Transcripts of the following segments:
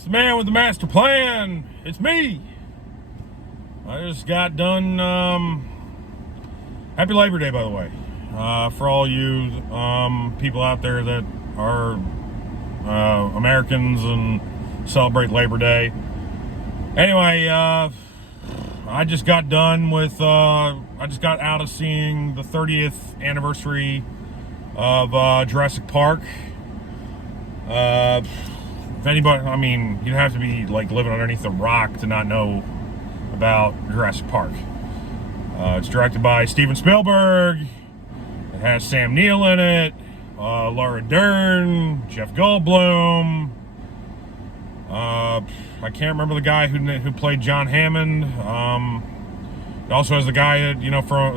It's the man with the master plan. It's me. I just got done. Happy Labor Day, by the way, for all you people out there that are Americans and celebrate Labor Day. Anyway, I just got done with. I just got out of seeing the 30th anniversary of Jurassic Park. If anybody, I mean, you'd have to be like living underneath a rock to not know about Jurassic Park. It's directed by Steven Spielberg. It has Sam Neill in it, Laura Dern, Jeff Goldblum. I can't remember the guy who played John Hammond. It also has the guy that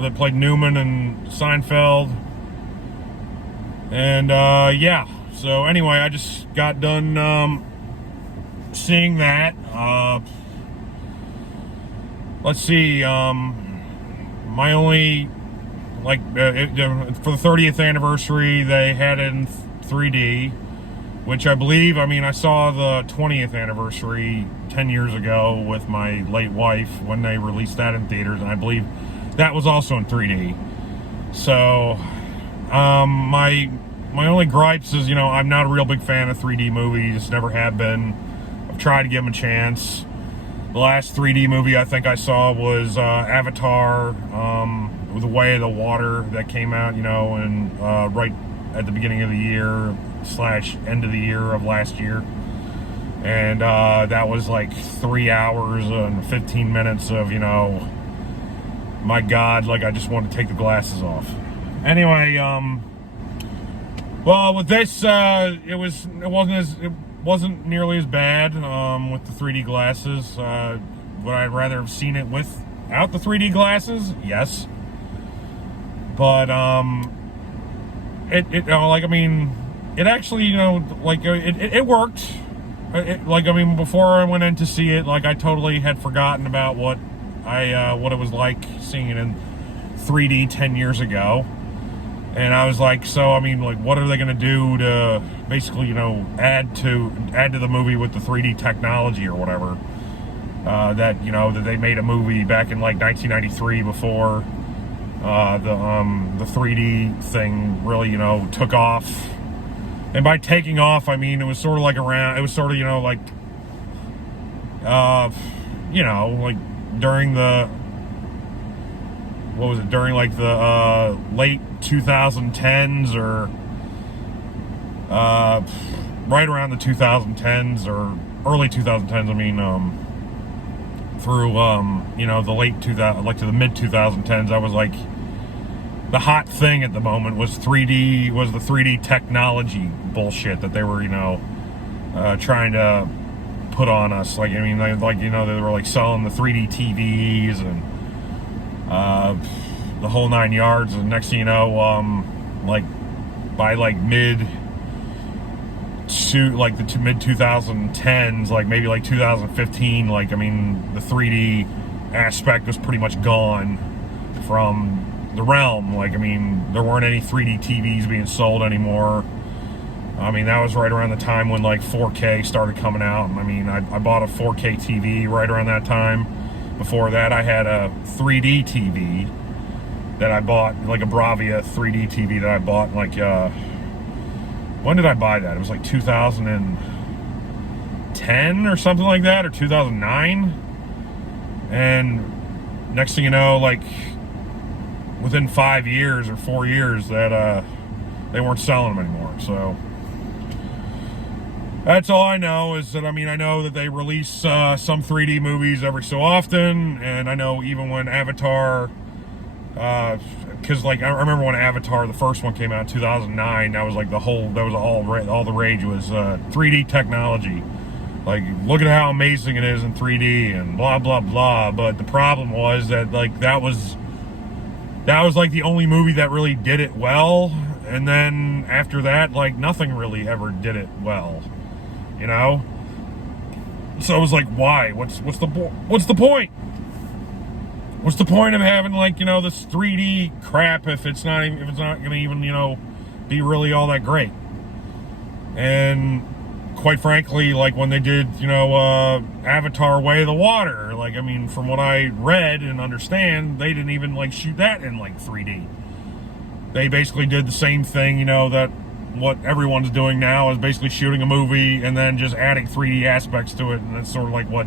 that played Newman and Seinfeld. And yeah. So anyway, I just got done seeing that. Let's see. My only for the 30th anniversary, they had it in 3D, which I believe. I mean, I saw the 20th anniversary 10 years ago with my late wife when they released that in theaters, and I believe that was also in 3D. So, my only gripes is, I'm not a real big fan of 3D movies, never have been. I've tried to give them a chance. The last 3D movie I think I saw was Avatar, with The Way of the Water, that came out, and right at the beginning of the year / end of the year of last year. And that was like 3 hours and 15 minutes of, my God, like I just want to take the glasses off. Anyway, well, with this, it wasn't nearly as bad with the 3D glasses. Would I rather have seen it without the 3D glasses? Yes. But it actually, it worked. Before I went in to see it, I totally had forgotten about what it was like seeing it in 3D 10 years ago. And I was like, what are they going to do to basically, add to the movie with the 3D technology or whatever? That they made a movie back in 1993 before the 3D thing really, took off. And by taking off, I mean it was sort of during the. What was it, during the late 2010s or right around the 2010s or early 2010s, through the late 2000, to the mid 2010s, I was like, the hot thing at the moment was the 3D technology bullshit that they were trying to put on us. They were selling the 3D TVs and the whole 9 yards, and next thing you know, by mid 2010s, maybe 2015, the 3D aspect was pretty much gone from the realm. There weren't any 3D TVs being sold anymore. That was right around the time when 4K started coming out. I bought a 4K TV right around that time. Before that, I had a 3D TV that I bought, a Bravia 3D TV that I bought, when did I buy that? It was 2010 or something like that, or 2009. And next thing you know, within 5 years or 4 years, that they weren't selling them anymore. So that's all I know, is that, I know that they release some 3D movies every so often, and I know even when Avatar, because I remember when Avatar, the first one, came out in 2009, that was all the rage was 3D technology. Look at how amazing it is in 3D and blah, blah, blah. But the problem was that, that was the only movie that really did it well, and then after that, nothing really ever did it well. So I was like, why? What's the point? What's the point of having this 3D crap if it's not going to even be really all that great? And quite frankly, like when they did, Avatar Way of the Water, like, I mean, from what I read and understand, they didn't even like shoot that in like 3D. They basically did the same thing, that what everyone's doing now is basically shooting a movie and then just adding 3D aspects to it, and that's sort of like what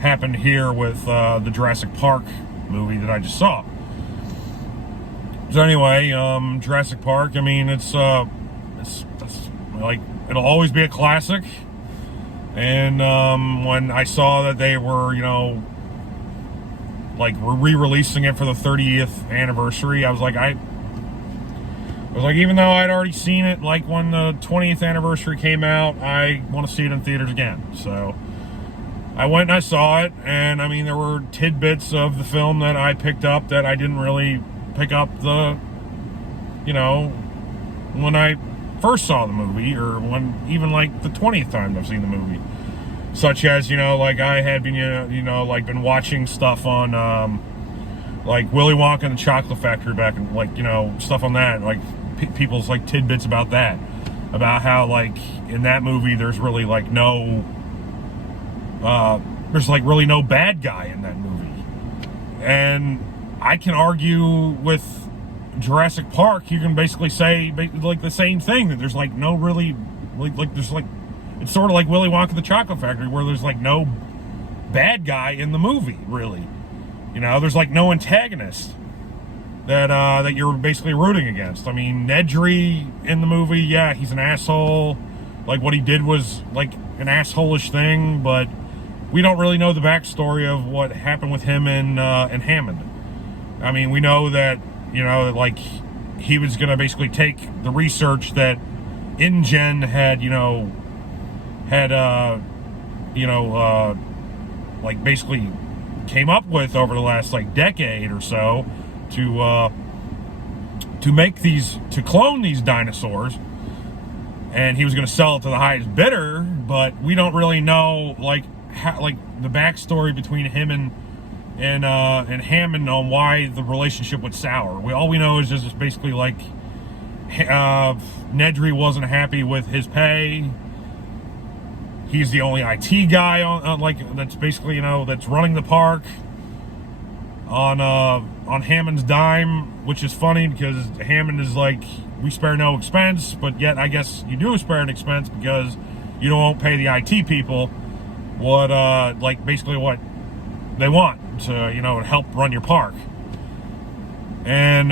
happened here with the Jurassic Park movie that I just saw. So anyway, Jurassic Park, I mean, it's like, it'll always be a classic. And when I saw that they were, like re-releasing it for the 30th anniversary, I was like, even though I'd already seen it, like when the 20th anniversary came out, I want to see it in theaters again. So I went and I saw it, and I mean, there were tidbits of the film that I picked up that I didn't really pick up when I first saw the movie, or when even like the 20th time I've seen the movie. Such as, like I had been, been watching stuff on, like Willy Wonka and the Chocolate Factory back, and like, stuff on that, like people's like tidbits about that, about how like in that movie there's really like there's like really no bad guy in that movie. And I can argue with Jurassic Park, you can basically say like the same thing, that there's like no really like there's like, it's sort of like Willy Wonka and the Chocolate Factory, where there's like no bad guy in the movie, really. There's like no antagonist that you're basically rooting against. I mean, Nedry in the movie, yeah, he's an asshole. Like, what he did was like an asshole-ish thing, but we don't really know the backstory of what happened with him and Hammond. I mean, we know that, that like he was gonna basically take the research that InGen had, like basically came up with over the last like decade or so to clone these dinosaurs, and he was going to sell it to the highest bidder. But we don't really know like how, like the backstory between him and Hammond on why the relationship went sour. All we know is just basically like Nedry wasn't happy with his pay. He's the only IT guy on like that's basically that's running the park on Hammond's dime, which is funny because Hammond is like, we spare no expense, but yet I guess you do spare an expense because you don't pay the IT people what like basically what they want to help run your park. And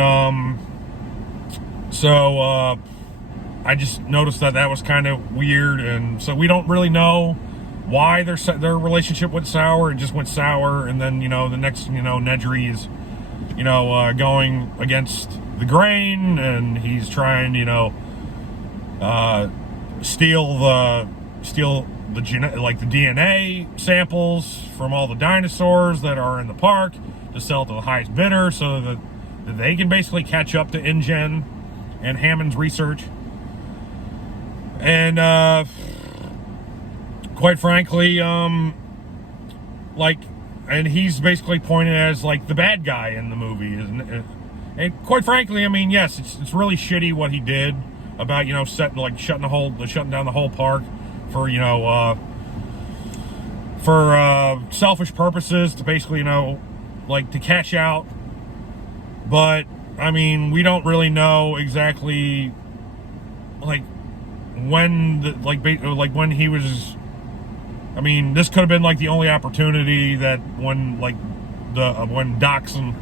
so I just noticed that was kind of weird, and so we don't really know why their relationship went sour. It just went sour, and then the next Nedry is going against the grain, and he's trying steal the like the DNA samples from all the dinosaurs that are in the park to sell it to the highest bidder, so that they can basically catch up to InGen and Hammond's research. And quite frankly, like, and he's basically pointed as like the bad guy in the movie, isn't it? And quite frankly, I mean, yes, it's really shitty what he did about shutting down the whole park for for selfish purposes, to basically like to cash out. But I mean, we don't really know exactly like when when he was. I mean, this could have been like the only opportunity that when Dachshund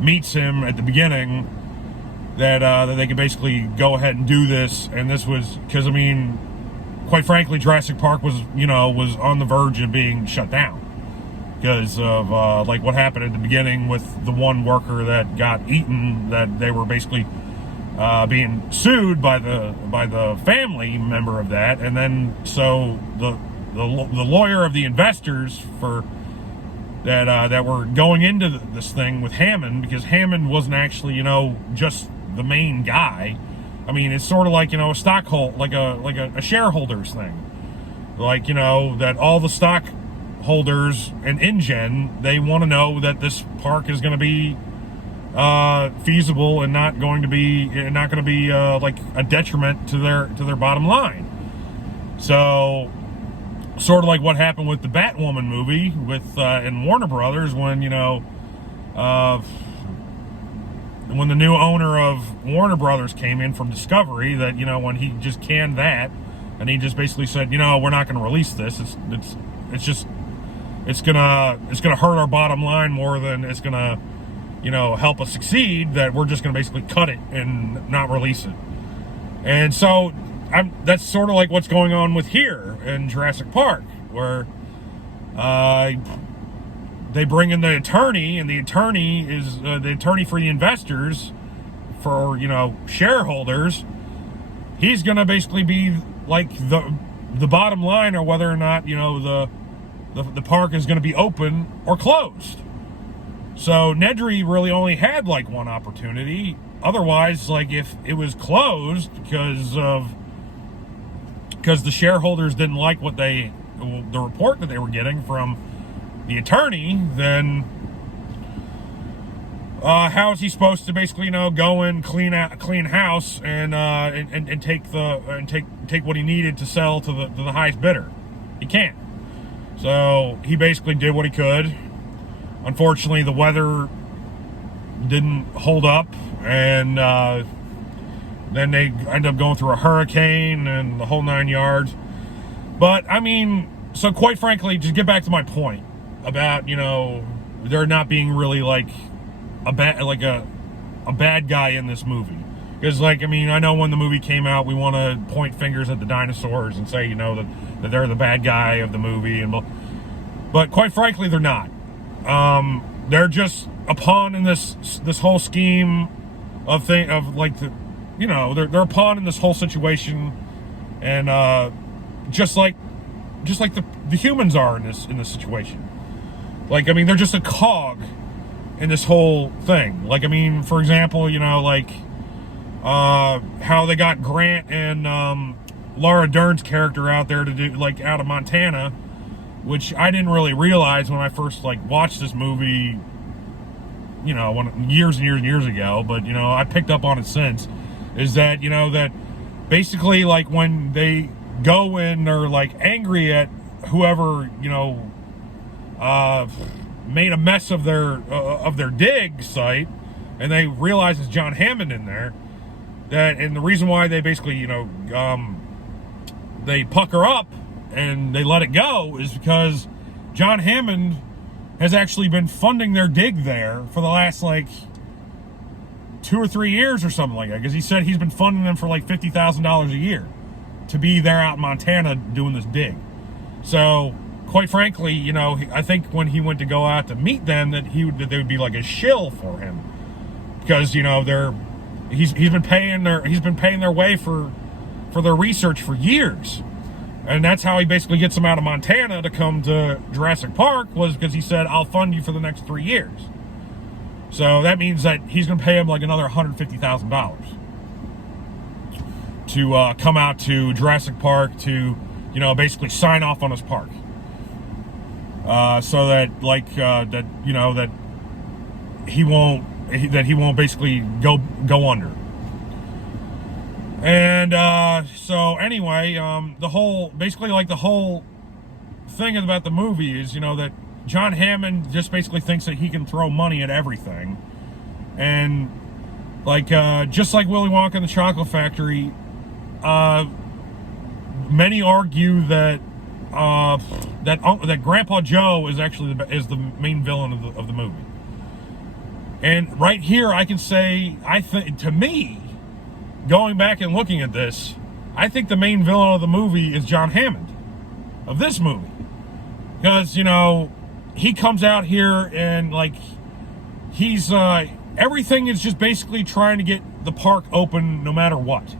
meets him at the beginning, that they could basically go ahead and do this. And this was because, I mean, quite frankly, Jurassic Park was on the verge of being shut down because of like what happened at the beginning with the one worker that got eaten, that they were basically being sued by the family member of that. And then so the lawyer of the investors for that were going into this thing with Hammond, because Hammond wasn't actually just the main guy. I mean, it's sort of like a stockholder, like a shareholders thing, like that all the stockholders and InGen, they want to know that this park is going to be feasible and not going to be like a detriment to their bottom line. So, sort of like what happened with the Batwoman movie with in Warner Brothers when, when the new owner of Warner Brothers came in from Discovery, that, when he just canned that, and he just basically said, we're not going to release this. It's gonna hurt our bottom line more than it's gonna, help us succeed. That we're just gonna basically cut it and not release it. And so that's sort of like what's going on with here in Jurassic Park, where they bring in the attorney, and the attorney is the attorney for the investors, for shareholders. He's gonna basically be like the bottom line, or whether or not the park is going to be open or closed. So Nedry really only had like one opportunity. Otherwise, like if it was closed because the shareholders didn't like the report that they were getting from the attorney, then how is he supposed to basically go and clean house and take what he needed to sell to the highest bidder? He can't. So he basically did what he could. Unfortunately, the weather didn't hold up, and then they ended up going through a hurricane and the whole 9 yards. But I mean, so quite frankly, just get back to my point about there not being really like a bad guy in this movie. Because I know when the movie came out, we want to point fingers at the dinosaurs and say that they're the bad guy of the movie, but quite frankly, they're not. They're just a pawn in this whole scheme they're a pawn in this whole situation, and just like the humans are in this situation. They're just a cog in this whole thing. For example, how they got Grant and Laura Dern's character out there to do out of Montana, which I didn't really realize when I first watched this movie, years and years and years ago. But I picked up on it since. Is that that basically when they go and are angry at whoever made a mess of their dig site, and they realize it's John Hammond in there. And the reason why they basically they pucker up and they let it go is because John Hammond has actually been funding their dig there for the last 2 or 3 years or something like that. Because he said he's been funding them for $50,000 a year to be there out in Montana doing this dig. So quite frankly, I think when he went to go out to meet them, that they would be like a shill for him, because he's been paying their way for their research for years. And that's how he basically gets them out of Montana to come to Jurassic Park, was because he said, I'll fund you for the next 3 years. So that means that he's going to pay him another $150,000 to come out to Jurassic Park to, basically sign off on his park. So that that he won't basically go under. And so anyway, the whole thing about the movie is that John Hammond just basically thinks that he can throw money at everything, and just like Willy Wonka and the Chocolate Factory, many argue that Grandpa Joe is actually the main villain of the movie. And right here, I can say, to me, going back and looking at this, I think the main villain of the movie is John Hammond, of this movie. Because, he comes out here and, he's, everything is just basically trying to get the park open no matter what.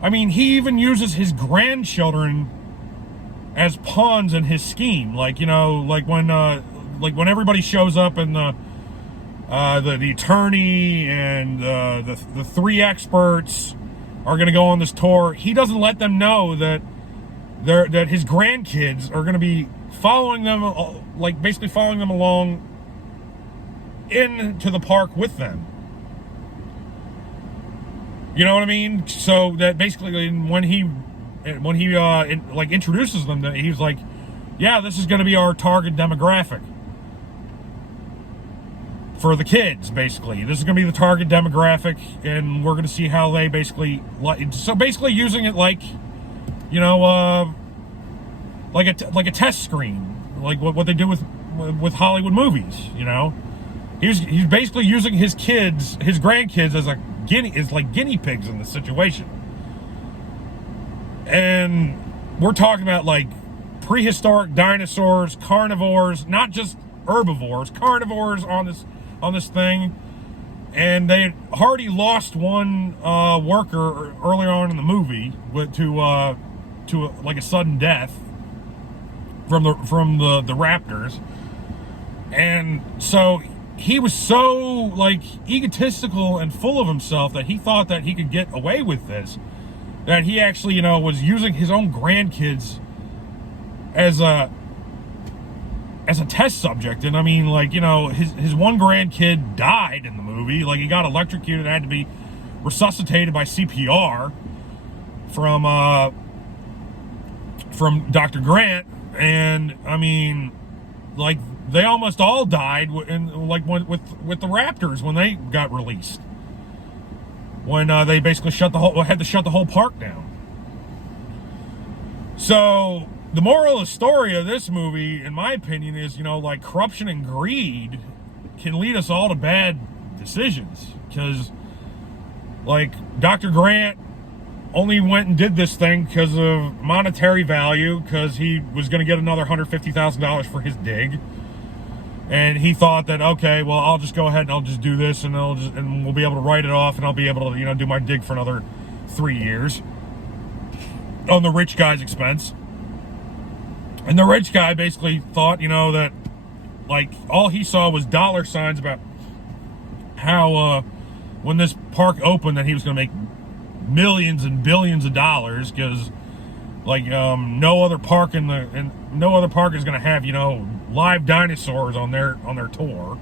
I mean, he even uses his grandchildren as pawns in his scheme. When everybody shows up and the attorney and the 3 experts are going to go on this tour, he doesn't let them know that his grandkids are going to be following them, basically following them along into the park with them. You know what I mean? So that basically when he when he introduces them, he's like, yeah, this is going to be our target demographic for the kids. Basically, this is going to be the target demographic, and we're going to see how they basically using it like, you know, like a test screen, like what they do with Hollywood movies. You know, he's basically using his grandkids as guinea pigs in this situation. And we're talking about like prehistoric dinosaurs, carnivores, not just herbivores, carnivores on this thing. And they had already lost one worker earlier on in the movie to a sudden death from the raptors. And so he was so like egotistical and full of himself that he thought that he could get away with this, that he actually, you know, was using his own grandkids as a test subject. And I mean, like, you know, his one grandkid died in the movie. Like, he got electrocuted and had to be resuscitated by CPR from Dr. Grant. And I mean, like, they almost all died with the raptors when they got released, when they basically had to shut the whole park down. So the moral of the story of this movie, in my opinion, is, you know, like, corruption and greed can lead us all to bad decisions. Because, like, Dr. Grant only went and did this thing because of monetary value, because he was going to get another $150,000 for his dig. And he thought that, okay, well, I'll just go ahead and I'll just do this, and we'll be able to write it off, and I'll be able to, you know, do my dig for another 3 years on the rich guy's expense. And the rich guy basically thought, you know, that, like, all he saw was dollar signs about how when this park opened that he was going to make millions and billions of dollars, because, like, no other park is going to have, you know, live dinosaurs on their tour.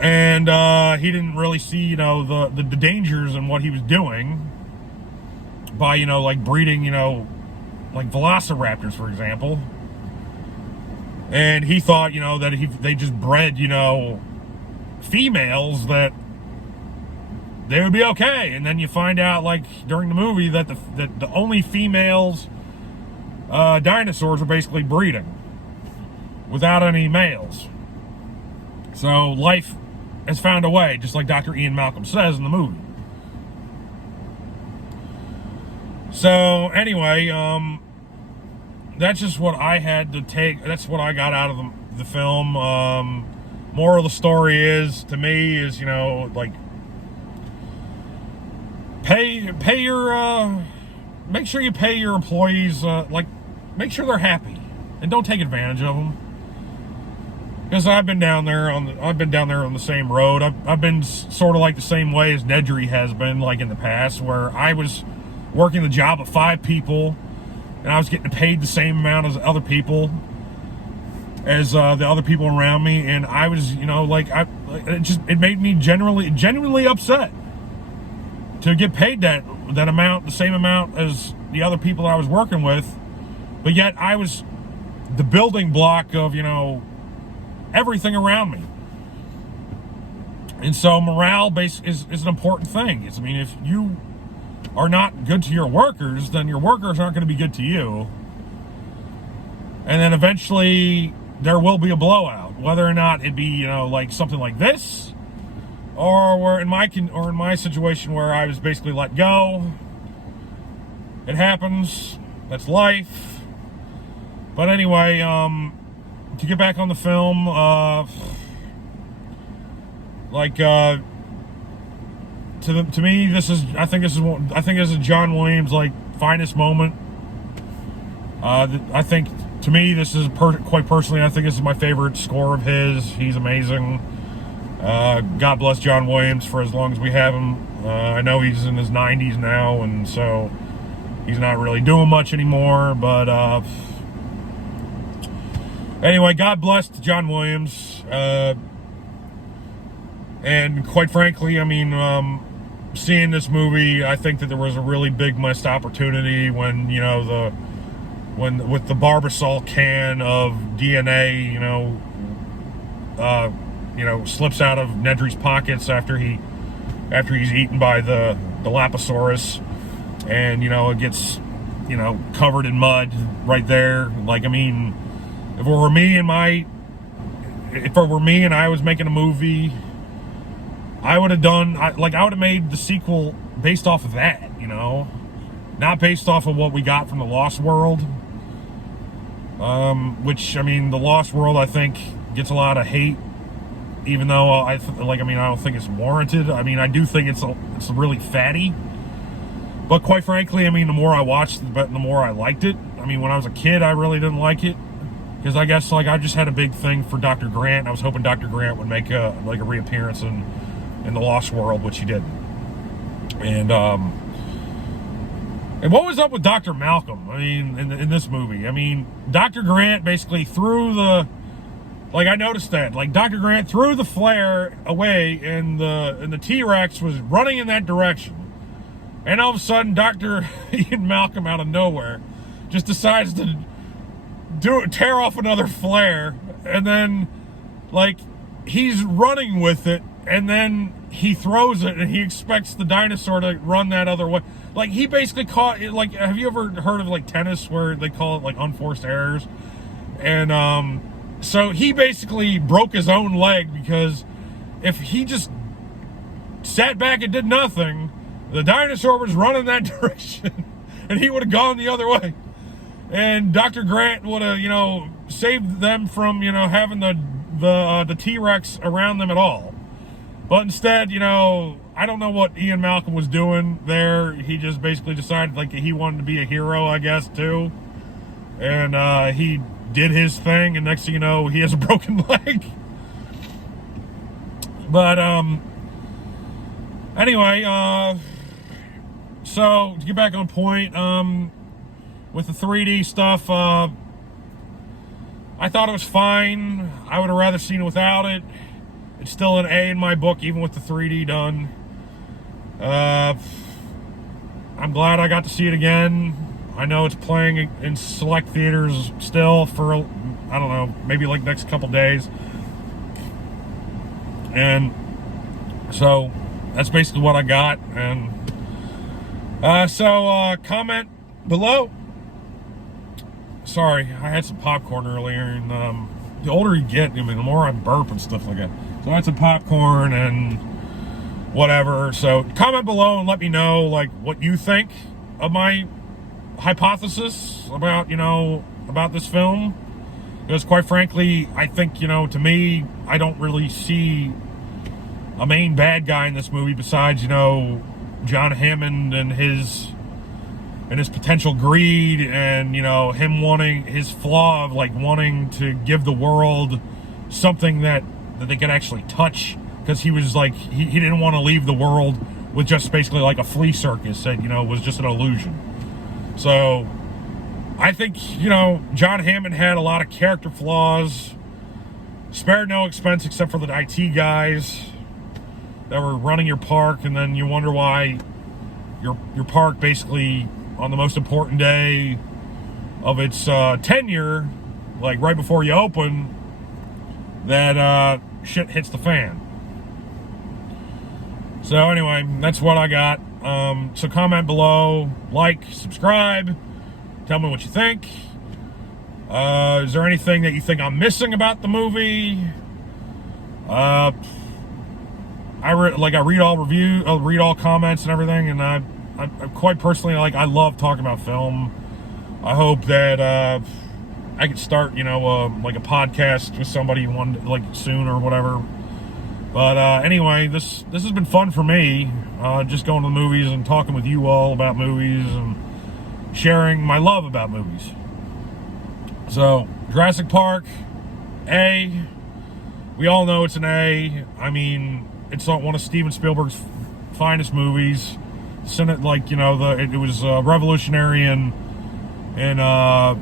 And he didn't really see, you know, the dangers in what he was doing by, you know, like, breeding, you know, like velociraptors, for example. And he thought, you know, that they just bred, you know, females, that they would be okay. And then you find out, like, during the movie, that the only females dinosaurs are basically breeding without any males. So life has found a way, just like Dr. Ian Malcolm says in the movie. So anyway, that's just what I had to take. That's what I got out of the film. Moral of the story is, to me, is, you know, like, pay your make sure you pay your employees, like, make sure they're happy, and don't take advantage of them. Because I've been down there on the same road. I've been sort of like the same way as Nedry has been, like, in the past, where I was working the job of 5 people, and I was getting paid the same amount as other people, as the other people around me, and I was, you know, like, it made me genuinely upset to get paid that amount, the same amount as the other people I was working with, but yet I was the building block of, you know, everything around me. And so morale is an important thing. I mean, if you are not good to your workers, then your workers aren't going to be good to you. And then eventually there will be a blowout, whether or not it be, you know, like something like this, or in my situation where I was basically let go. It happens. That's life. But anyway, to get back on the film, to me, I think this is John Williams' like finest moment. I think, to me, this is quite personally, I think this is my favorite score of his. He's amazing. God bless John Williams for as long as we have him. I know he's in his 90s now, and so he's not really doing much anymore. But anyway, God bless John Williams. And quite frankly, I mean, seeing this movie, I think that there was a really big missed opportunity when, with the Barbasol can of DNA, slips out of Nedry's pockets after he's eaten by the Dilophosaurus, and it gets covered in mud right there. Like, I mean, if it were me and I was making a movie, I would have made the sequel based off of that, not based off of what we got from the Lost World. Which, I mean, the Lost World, I think, gets a lot of hate, even though I don't think it's warranted. I mean, I do think it's really fatty. But quite frankly, I mean, the more I watched it, the more I liked it. I mean, when I was a kid, I really didn't like it, because I guess, I just had a big thing for Dr. Grant. I was hoping Dr. Grant would make a reappearance in the Lost World, which he didn't. And what was up with Dr. Malcolm? I mean, in this movie, I mean, Dr. Grant basically threw I noticed that, Dr. Grant threw the flare away, and the T-Rex was running in that direction. And all of a sudden, Dr. Ian Malcolm, out of nowhere, just decides to tear off another flare, and then, he's running with it, and then he throws it, and he expects the dinosaur to run that other way. He basically caught it. Have you ever heard of tennis, where they call it unforced errors? And so he basically broke his own leg, because if he just sat back and did nothing, the dinosaur was running that direction, and he would have gone the other way, and Dr. Grant would have saved them from having the T-Rex around them at all. But instead, I don't know what Ian Malcolm was doing there. He just basically decided he wanted to be a hero, I guess, too. And he did his thing, and next thing you know, he has a broken leg. But anyway, so to get back on point, with the 3D stuff, I thought it was fine. I would have rather seen it without it. It's still an A in my book, even with the 3D done. I'm glad I got to see it again. I know it's playing in select theaters still for, I don't know, maybe next couple days. And so that's basically what I got. And so comment below. Sorry, I had some popcorn earlier, and the older you get, the more I burp and stuff like that. So I had some popcorn and whatever. So comment below and let me know what you think of my hypothesis about about this film, because quite frankly, I think to me, I don't really see a main bad guy in this movie besides John Hammond and his potential greed, and him wanting his flaw of wanting to give the world something that they could actually touch, because he was he didn't want to leave the world with just basically a flea circus that was just an illusion. So I think John Hammond had a lot of character flaws, spared no expense except for the IT guys that were running your park, and then you wonder why your park basically on the most important day of its tenure, right before you open, that shit hits the fan. So anyway, that's what I got. So comment below, subscribe, tell me what you think. Is there anything that you think I'm missing about the movie? I read all comments and everything, and I quite personally, I love talking about film. I hope that I could start, a podcast with somebody soon or whatever. But anyway, this has been fun for me, just going to the movies and talking with you all about movies and sharing my love about movies. So, Jurassic Park, A. We all know it's an A. I mean, it's one of Steven Spielberg's finest movies. It was revolutionary in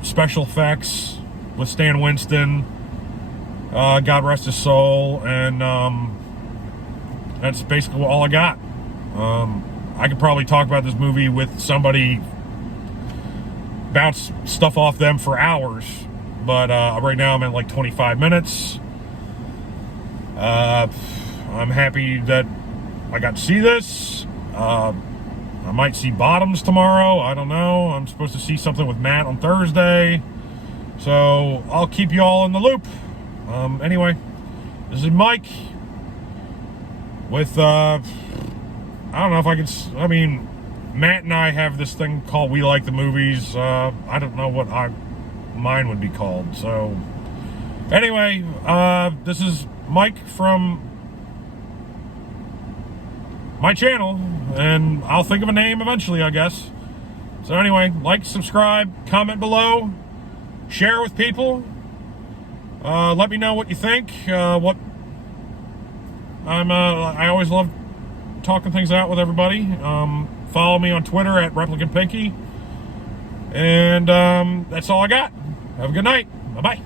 special effects with Stan Winston. God rest his soul. And that's basically all I got. I could probably talk about this movie with somebody, bounce stuff off them for hours, but right now I'm at like 25 minutes. I'm happy that I got to see this. I might see Bottoms tomorrow. I don't know. I'm supposed to see something with Matt on Thursday. So I'll keep you all in the loop. Anyway, this is Mike with, I don't know if I can, I mean, Matt and I have this thing called We Like the Movies. I don't know what mine would be called. So anyway, this is Mike from my channel, and I'll think of a name eventually, I guess. So anyway, like, subscribe, comment below, share with people. Let me know what you think. I always love talking things out with everybody. Follow me on Twitter at Replicant Pinky. And that's all I got. Have a good night. Bye-bye.